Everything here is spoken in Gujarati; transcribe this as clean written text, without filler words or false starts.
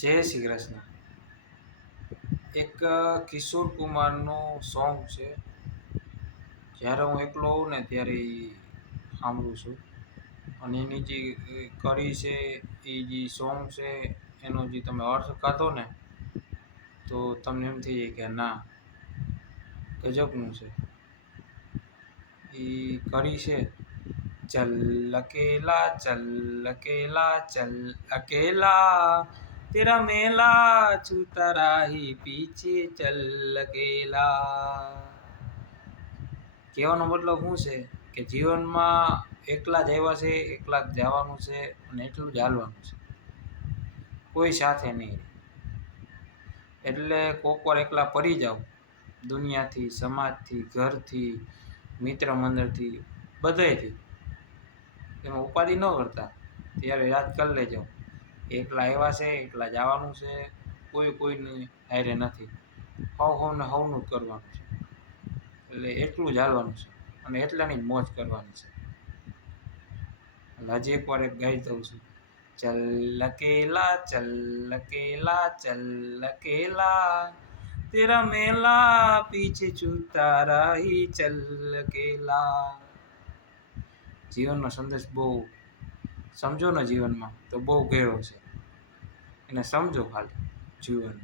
જય શ્રી કૃષ્ણ. એક કિશોર કુમારનું સોંગ છે. જ્યારે હું એકલો હોઉં ને ત્યારે એ સાંભળું છું. અને એની જે કડી છે એ જે સોંગ છે એનો જે તમે અર્થ કાઢો ને તો તમને એમ થઈ જાય કે ના, ગજબનું છે. એ કડી છે, ચલ અકેલા ચલ અકેલા ચલ અકેલા, તેરા મેલા છૂતા રાહી પીછે ચલ અકેલા. કહેવાનો મતલબ શું છે કે જીવનમાં એકલા જ આવ્યા છે, એકલા જ જવાનું છે અને એટલું જ હાલવાનું છે, કોઈ સાથે નહીં. એટલે કોક વાર એકલા પડી જાઓ, દુનિયાથી, સમાજથી, ઘરથી, મિત્ર મંડળથી, બધાયથી. એમાં ઉપાધિ ન કરતા, ત્યારે યાદ કરી લેજો એકલા આવ્યા છે, એકલા જવાનું છે, કોઈની હારે નથી. સૌને સૌનું જ કરવાનું છે. એટલે એટલું જ હાલવાનું છે અને એટલાની જ મોજ કરવાની છે. હજી એકવાર એક ગાઈ દઉં છું. ચલ અકેલા ચલ અકેલા ચલ અકેલા, તેરા મેલા પીછે છૂટા રાહી ચલ અકેલા. જીવનનો સંદેશ બહુ સમજો ને જીવનમાં તો બહુ ગહેરો છે. એને સમજો ખાલી જીવન.